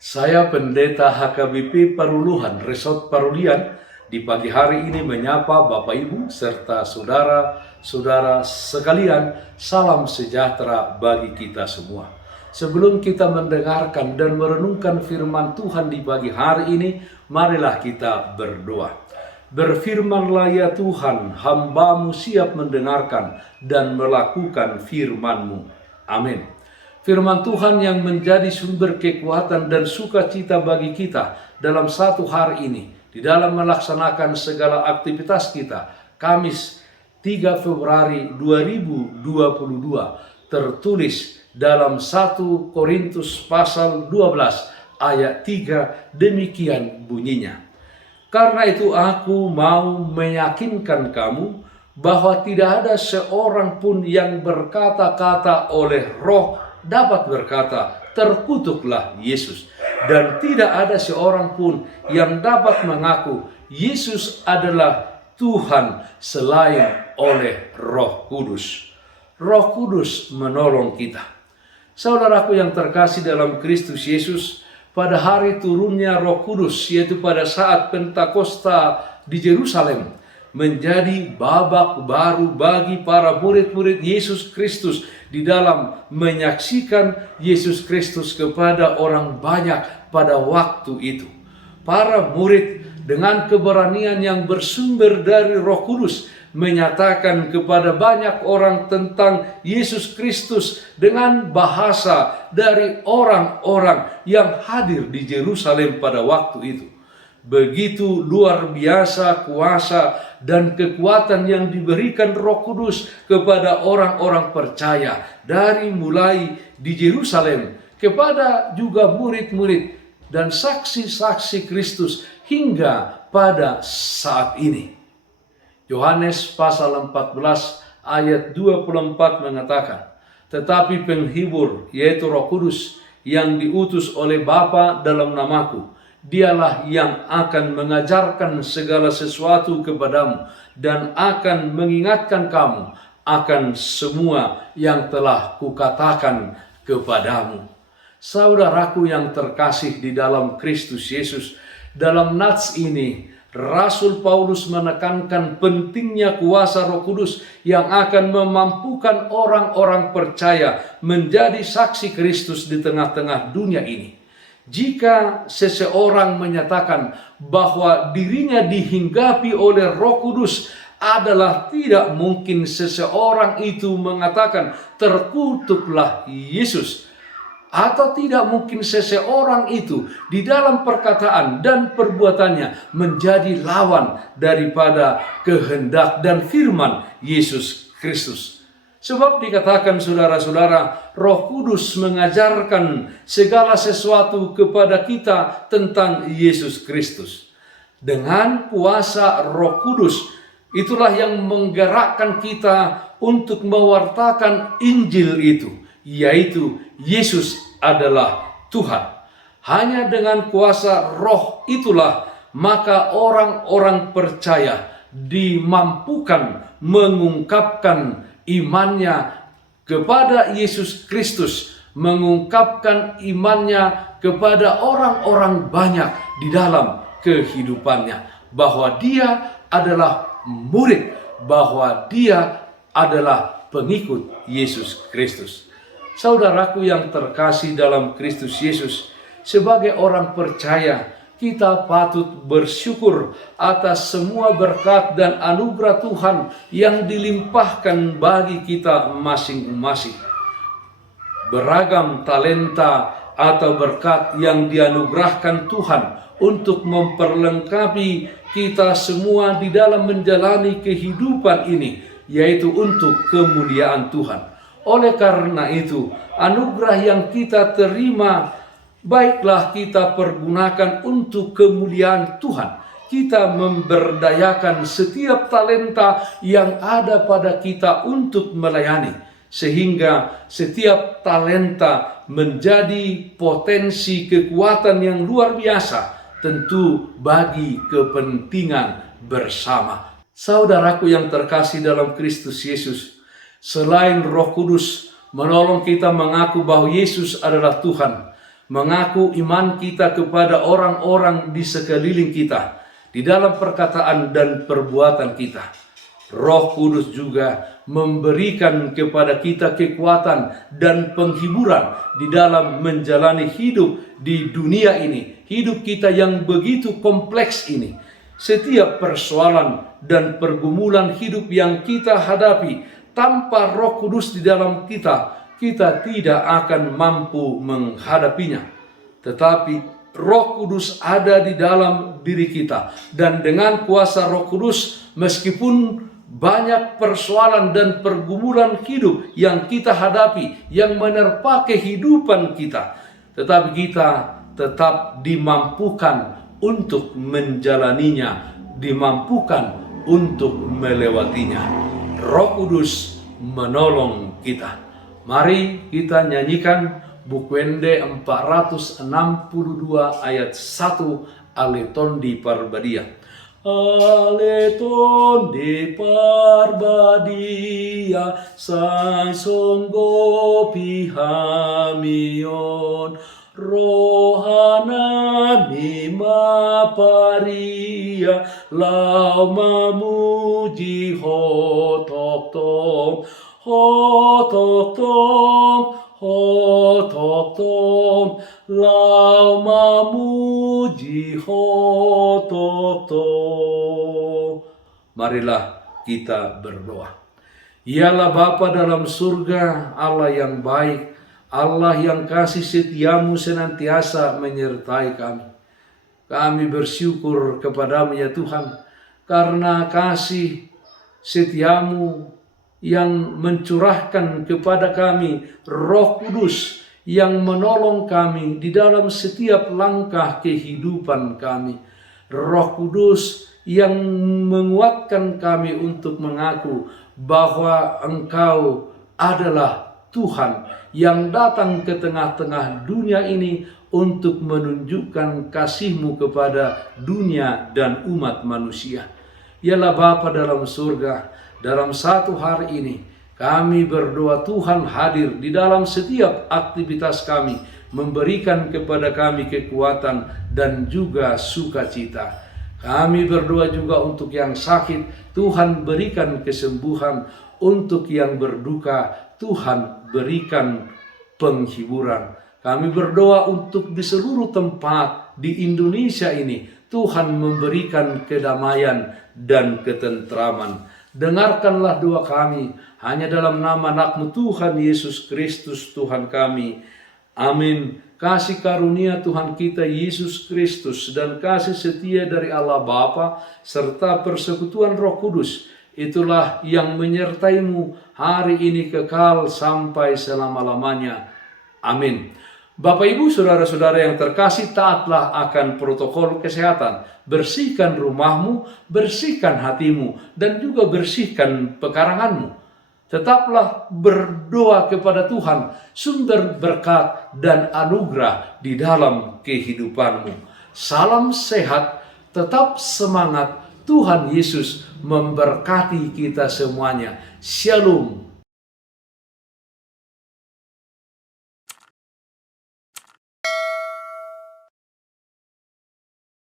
Saya Pendeta HKBP Paruluhan, Resort Parulian, di pagi hari ini menyapa Bapak Ibu serta saudara-saudara sekalian, salam sejahtera bagi kita semua. Sebelum kita mendengarkan dan merenungkan firman Tuhan di pagi hari ini, marilah kita berdoa. Berfirmanlah ya Tuhan, hamba-Mu siap mendengarkan dan melakukan firman-Mu. Amin. Firman Tuhan yang menjadi sumber kekuatan dan sukacita bagi kita dalam satu hari ini, di dalam melaksanakan segala aktivitas kita, Kamis 3 Februari 2022, tertulis dalam 1 Korintus pasal 12 ayat 3, demikian bunyinya. Karena itu aku mau meyakinkan kamu bahwa tidak ada seorang pun yang berkata-kata oleh roh dapat berkata, terkutuklah Yesus. Dan tidak ada seorang pun yang dapat mengaku Yesus adalah Tuhan selain oleh Roh Kudus. Roh Kudus menolong kita. Saudaraku yang terkasih dalam Kristus Yesus, pada hari turunnya Roh Kudus, yaitu pada saat Pentakosta di Yerusalem, menjadi babak baru bagi para murid-murid Yesus Kristus di dalam menyaksikan Yesus Kristus kepada orang banyak pada waktu itu. Para murid dengan keberanian yang bersumber dari Roh Kudus menyatakan kepada banyak orang tentang Yesus Kristus dengan bahasa dari orang-orang yang hadir di Yerusalem pada waktu itu. Begitu luar biasa kuasa dan kekuatan yang diberikan Roh Kudus kepada orang-orang percaya, dari mulai di Yerusalem kepada juga murid-murid dan saksi-saksi Kristus hingga pada saat ini. Yohanes pasal 14 ayat 24 mengatakan, tetapi penghibur yaitu Roh Kudus yang diutus oleh Bapa dalam namaku, Dialah yang akan mengajarkan segala sesuatu kepadamu dan akan mengingatkan kamu akan semua yang telah kukatakan kepadamu. Saudaraku yang terkasih di dalam Kristus Yesus, dalam nats ini Rasul Paulus menekankan pentingnya kuasa Roh Kudus yang akan memampukan orang-orang percaya menjadi saksi Kristus di tengah-tengah dunia ini. Jika seseorang menyatakan bahwa dirinya dihinggapi oleh Roh Kudus, adalah tidak mungkin seseorang itu mengatakan terkutuklah Yesus. Atau tidak mungkin seseorang itu di dalam perkataan dan perbuatannya menjadi lawan daripada kehendak dan firman Yesus Kristus. Sebab dikatakan saudara-saudara, Roh Kudus mengajarkan segala sesuatu kepada kita tentang Yesus Kristus. Dengan kuasa Roh Kudus, itulah yang menggerakkan kita untuk mewartakan Injil itu, yaitu Yesus adalah Tuhan. Hanya dengan kuasa Roh itulah maka orang-orang percaya dimampukan mengungkapkan imannya kepada Yesus Kristus, mengungkapkan imannya kepada orang-orang banyak di dalam kehidupannya, bahwa dia adalah murid, bahwa dia adalah pengikut Yesus Kristus. Saudaraku yang terkasih dalam Kristus Yesus, sebagai orang percaya, kita patut bersyukur atas semua berkat dan anugerah Tuhan yang dilimpahkan bagi kita masing-masing. Beragam talenta atau berkat yang dianugerahkan Tuhan untuk memperlengkapi kita semua di dalam menjalani kehidupan ini, yaitu untuk kemuliaan Tuhan. Oleh karena itu, anugerah yang kita terima, baiklah kita pergunakan untuk kemuliaan Tuhan. Kita memberdayakan setiap talenta yang ada pada kita untuk melayani, sehingga setiap talenta menjadi potensi kekuatan yang luar biasa, tentu bagi kepentingan bersama. Saudaraku yang terkasih dalam Kristus Yesus, selain Roh Kudus menolong kita mengaku bahwa Yesus adalah Tuhan, mengaku iman kita kepada orang-orang di sekeliling kita, di dalam perkataan dan perbuatan kita. Roh Kudus juga memberikan kepada kita kekuatan dan penghiburan di dalam menjalani hidup di dunia ini. Hidup kita yang begitu kompleks ini. Setiap persoalan dan pergumulan hidup yang kita hadapi, tanpa Roh Kudus di dalam kita, kita tidak akan mampu menghadapinya. Tetapi Roh Kudus ada di dalam diri kita. Dan dengan kuasa Roh Kudus, meskipun banyak persoalan dan pergumulan hidup yang kita hadapi, yang menerpa kehidupan kita, tetapi kita tetap dimampukan untuk menjalaninya, dimampukan untuk melewatinya. Roh Kudus menolong kita. Mari kita nyanyikan Bukwende 462 ayat 1 Aleton di Parbadia. Aleton di Parbadia sang songgo pihamion rohana mima paria lau mamuji hotok tom lau mamuji hotok. Marilah kita berdoa. Ialah Bapa dalam surga, Allah yang baik, Allah yang kasih setiamu senantiasa menyertai kami. Kami bersyukur kepadamu ya Tuhan, karena kasih setiamu yang mencurahkan kepada kami Roh Kudus yang menolong kami di dalam setiap langkah kehidupan kami. Roh Kudus yang menguatkan kami untuk mengaku bahwa Engkau adalah Tuhan yang datang ke tengah-tengah dunia ini untuk menunjukkan kasih-Mu kepada dunia dan umat manusia. Ialah Bapa dalam surga, dalam satu hari ini kami berdoa Tuhan hadir di dalam setiap aktivitas kami, memberikan kepada kami kekuatan dan juga sukacita. Kami berdoa juga untuk yang sakit, Tuhan berikan kesembuhan. Untuk yang berduka, Tuhan berikan penghiburan. Kami berdoa untuk di seluruh tempat di Indonesia ini, Tuhan memberikan kedamaian dan ketentraman. Dengarkanlah doa kami, hanya dalam nama anak-Mu Tuhan Yesus Kristus Tuhan kami. Amin. Kasih karunia Tuhan kita Yesus Kristus dan kasih setia dari Allah Bapa serta persekutuan Roh Kudus, itulah yang menyertai-Mu hari ini kekal sampai selama-lamanya. Amin. Bapak Ibu Saudara-saudara yang terkasih, taatlah akan protokol kesehatan. Bersihkan rumahmu, bersihkan hatimu, dan juga bersihkan pekaranganmu. Tetaplah berdoa kepada Tuhan, sumber berkat dan anugerah di dalam kehidupanmu. Salam sehat, tetap semangat. Tuhan Yesus memberkati kita semuanya. Shalom.